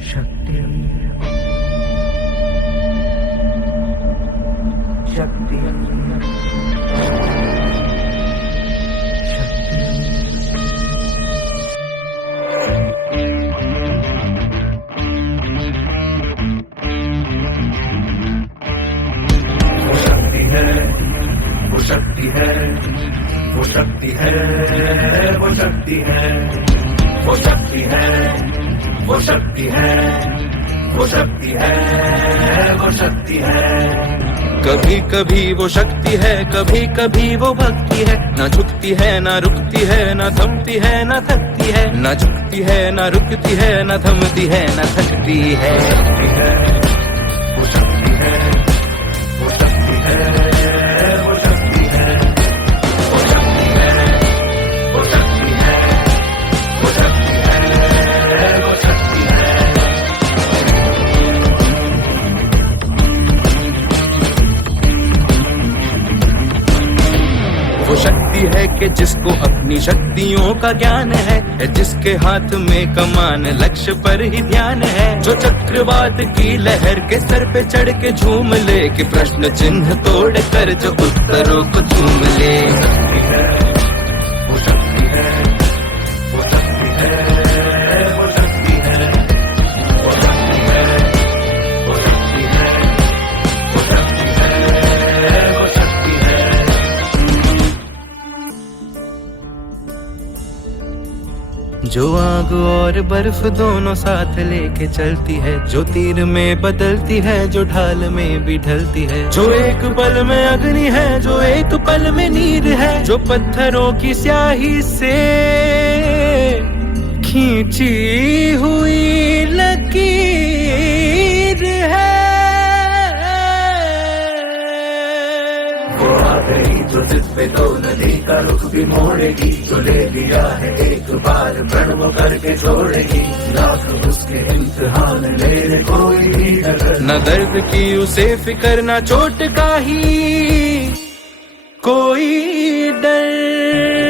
शक्ति शक्ति वो शक्ति है, वो शक्ति है, वो शक्ति है, वो शक्ति है, वो शक्ति है, वो शक्ति है, वो शक्ति है। कभी कभी वो शक्ति है, कभी कभी वो भक्ति है। ना झुकती है, ना रुकती है, ना थमती है, ना थकती है। ना झुकती है, ना रुकती है, ना थमती है, ना थकती है। वो शक्ति है, वो शक्ति है, वो शक्ति है, वो शक्ति है, वो शक्ति है, वो शक्ति है, वो शक्ति है। वो शक्ति है कि जिसको अपनी शक्तियों का ज्ञान है, जिसके हाथ में कमान लक्ष्य पर ही ध्यान है। जो चक्रवात की लहर के सर पे चढ़ के झूम ले, कि प्रश्न चिन्ह तोड़ कर जो उत्तरों को चूम ले। वो शक्ति है, वो शक्ति है, वो शक्ति है, वो शक्ति है, वो शक्ति है, वो शक्ति है, वो शक्ति है। जो आग और बर्फ दोनों साथ लेके चलती है, जो तीर में बदलती है, जो ढाल में भी ढलती है। जो एक पल में अग्नि है, जो एक पल में नीर है। जो पत्थरों की स्याही से खींची हुई लकीर है। वो आ गई जो जिस पे तो नदी का रुख भी मोड़ेगी, जो ले लिया है एक बार प्रण वो करके छोड़ेगी। लाख उसके इम्तिहान ले कोई भी डर न दर्द की उसे फिकर, न चोट का ही कोई डर।